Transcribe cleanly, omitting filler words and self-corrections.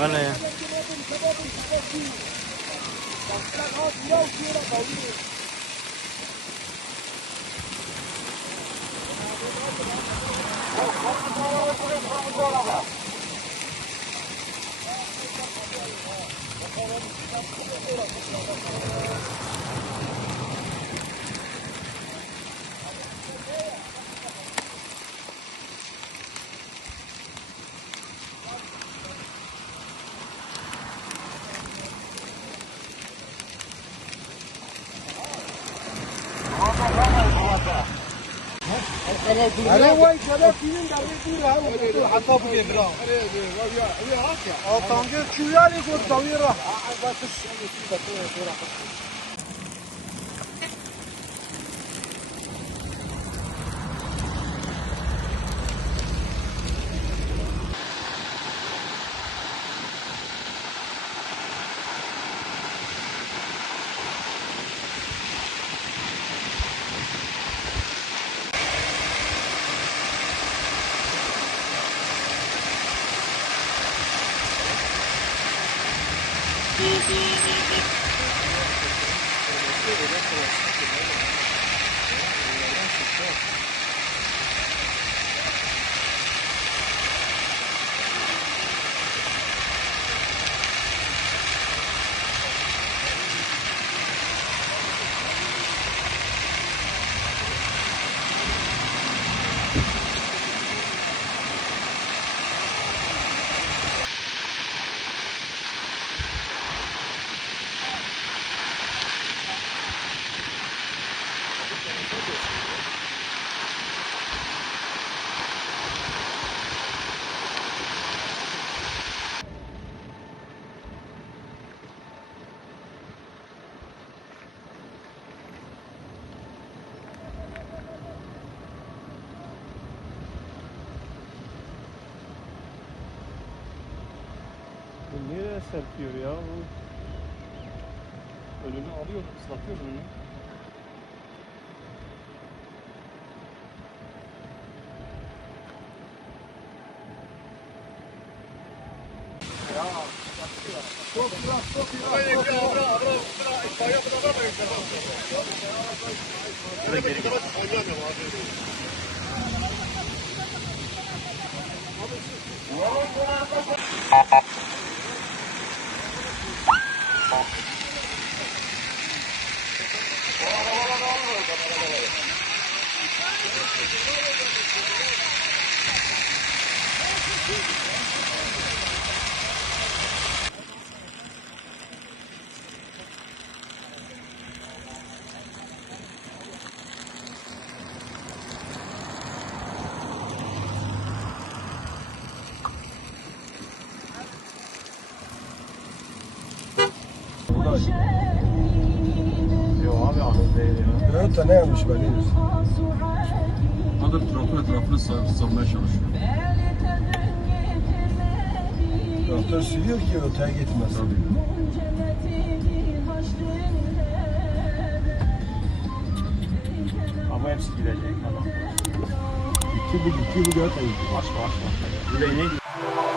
Mana ya? अरे वही जगह तीन डाले पूरा है वो हाथा बुके बरा अरे ये हाथा आतांगे चुयाली को दावीरा बस ये पूरा Nereye serpiyor ya bu? Önünü alıyor, ıslatıyor önünü. Yok abi ahır değil ya. Evet ne yapmış böyle? Adım etrafını savmaya çalışıyor. Doktor sürüyor ki öteye gitmez. Ama hepsi gidecek adam. İki bu göt. Başla. Yüreğine gidiyor.